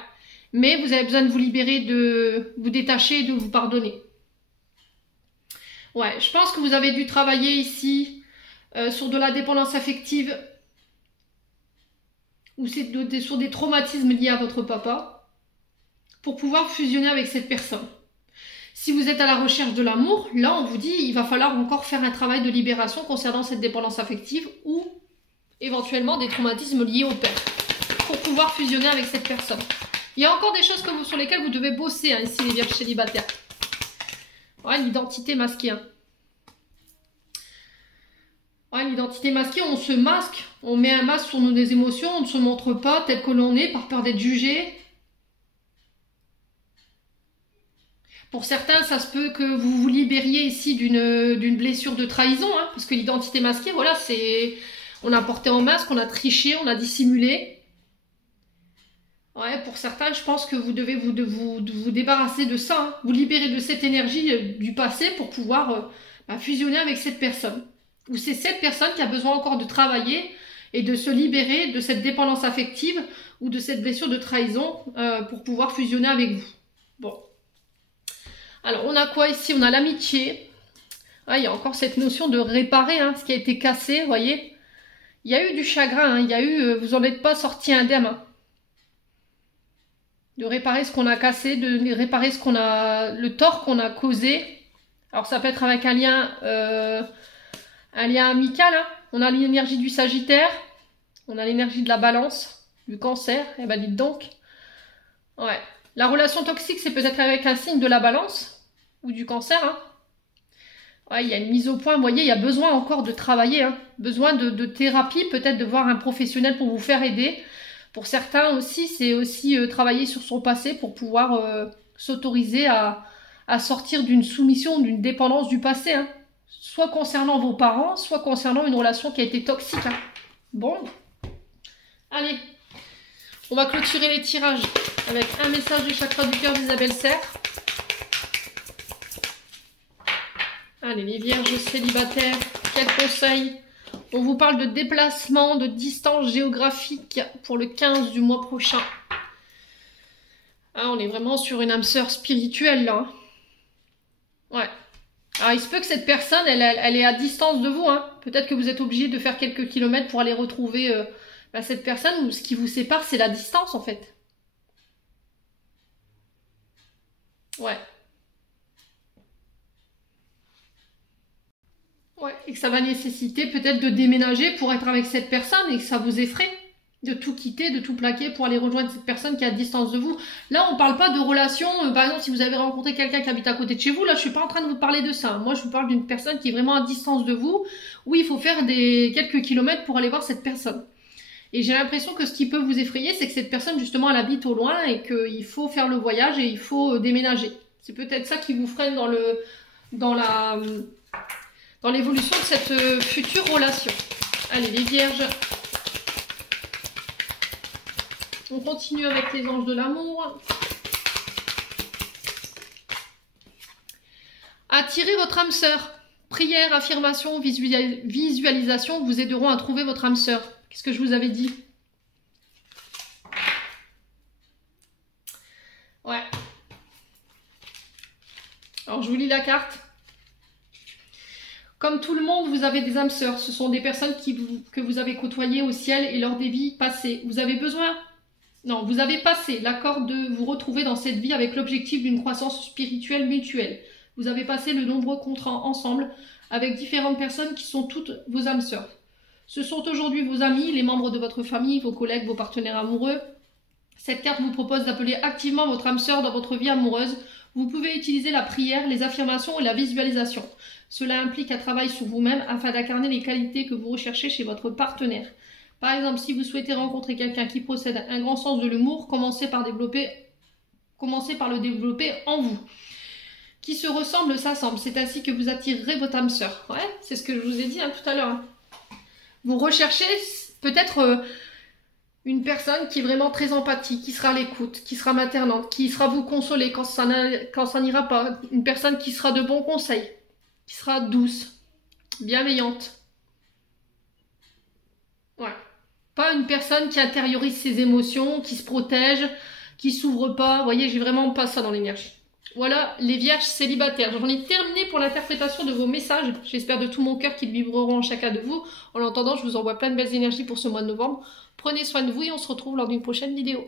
mais vous avez besoin de vous libérer, de vous détacher, de vous pardonner. Ouais, je pense que vous avez dû travailler ici sur de la dépendance affective ou sur des traumatismes liés à votre papa pour pouvoir fusionner avec cette personne. Si vous êtes à la recherche de l'amour, là on vous dit il va falloir encore faire un travail de libération concernant cette dépendance affective ou éventuellement des traumatismes liés au père pour pouvoir fusionner avec cette personne. Il y a encore des choses sur lesquelles vous devez bosser hein, ici les vierges célibataires. Ouais, l'identité masquée. Hein. Ouais, l'identité masquée, on se masque, on met un masque sur nos émotions, on ne se montre pas tel que l'on est par peur d'être jugé. Pour certains, ça se peut que vous vous libériez ici d'une blessure de trahison, hein, parce que l'identité masquée, voilà, c'est... On a porté en masque, on a triché, on a dissimulé. Ouais, pour certains, je pense que vous devez vous débarrasser de ça, hein, vous libérer de cette énergie du passé pour pouvoir fusionner avec cette personne. Ou c'est cette personne qui a besoin encore de travailler et de se libérer de cette dépendance affective ou de cette blessure de trahison pour pouvoir fusionner avec vous. Bon. Alors, on a quoi ici? On a l'amitié. Ah, il y a encore cette notion de réparer hein, ce qui a été cassé, vous voyez. Il y a eu du chagrin, hein, il y a eu, vous n'en êtes pas sorti indemne. Hein. De réparer ce qu'on a cassé, de réparer le tort qu'on a causé. Alors, ça peut être avec un lien amical. Hein. On a l'énergie du Sagittaire, on a l'énergie de la Balance, du Cancer. Eh ben, dites donc. Ouais. La relation toxique, c'est peut-être avec un signe de la Balance. Ou du Cancer, hein. Ouais, il y a une mise au point, vous voyez, il y a besoin encore de travailler, hein. Besoin de thérapie, peut-être de voir un professionnel pour vous faire aider. Pour certains aussi, c'est aussi travailler sur son passé pour pouvoir s'autoriser à sortir d'une soumission, d'une dépendance du passé, hein. Soit concernant vos parents, soit concernant une relation qui a été toxique. Hein. Bon, allez, on va clôturer les tirages avec un message du chakra du cœur d'Isabelle Serre. Allez, les vierges célibataires, quel conseil? On vous parle de déplacement, de distance géographique pour le 15 du mois prochain. Ah, on est vraiment sur une âme sœur spirituelle, là. Ouais. Alors, il se peut que cette personne, elle est à distance de vous. Hein. Peut-être que vous êtes obligé de faire quelques kilomètres pour aller retrouver cette personne. Ou ce qui vous sépare, c'est la distance, en fait. Ouais. Ouais, et que ça va nécessiter peut-être de déménager pour être avec cette personne et que ça vous effraie de tout quitter, de tout plaquer pour aller rejoindre cette personne qui est à distance de vous. Là, on parle pas de relation, par exemple, si vous avez rencontré quelqu'un qui habite à côté de chez vous, là, je suis pas en train de vous parler de ça. Moi, je vous parle d'une personne qui est vraiment à distance de vous, où il faut faire quelques kilomètres pour aller voir cette personne. Et j'ai l'impression que ce qui peut vous effrayer, c'est que cette personne, justement, elle habite au loin et qu'il faut faire le voyage et il faut déménager. C'est peut-être ça qui vous freine dans l'évolution de cette future relation. Allez, les vierges. On continue avec les anges de l'amour. Attirez votre âme sœur. Prière, affirmation, visualisation vous aideront à trouver votre âme sœur. Qu'est-ce que je vous avais dit? Ouais. Alors, je vous lis la carte. Comme tout le monde, vous avez des âmes sœurs. Ce sont des personnes que vous avez côtoyées au ciel et lors des vies passées. Vous avez passé l'accord de vous retrouver dans cette vie avec l'objectif d'une croissance spirituelle mutuelle. Vous avez passé de nombreux contrats ensemble avec différentes personnes qui sont toutes vos âmes sœurs. Ce sont aujourd'hui vos amis, les membres de votre famille, vos collègues, vos partenaires amoureux. Cette carte vous propose d'appeler activement votre âme sœur dans votre vie amoureuse. Vous pouvez utiliser la prière, les affirmations et la visualisation. Cela implique un travail sur vous-même afin d'incarner les qualités que vous recherchez chez votre partenaire. Par exemple, si vous souhaitez rencontrer quelqu'un qui possède un grand sens de l'humour, commencez par le développer en vous. Qui se ressemble, s'assemble. C'est ainsi que vous attirerez votre âme sœur. Ouais, c'est ce que je vous ai dit tout à l'heure. Hein. Vous recherchez peut-être une personne qui est vraiment très empathique, qui sera à l'écoute, qui sera maternante, qui sera vous consoler quand ça n'ira pas. Une personne qui sera de bons conseils, qui sera douce, bienveillante. Ouais. Pas une personne qui intériorise ses émotions, qui se protège, qui s'ouvre pas. Vous voyez, j'ai vraiment pas ça dans l'énergie. Voilà, les vierges célibataires. J'en ai terminé pour l'interprétation de vos messages. J'espère de tout mon cœur qu'ils vibreront en chacun de vous. En attendant, je vous envoie plein de belles énergies pour ce mois de novembre. Prenez soin de vous et on se retrouve lors d'une prochaine vidéo.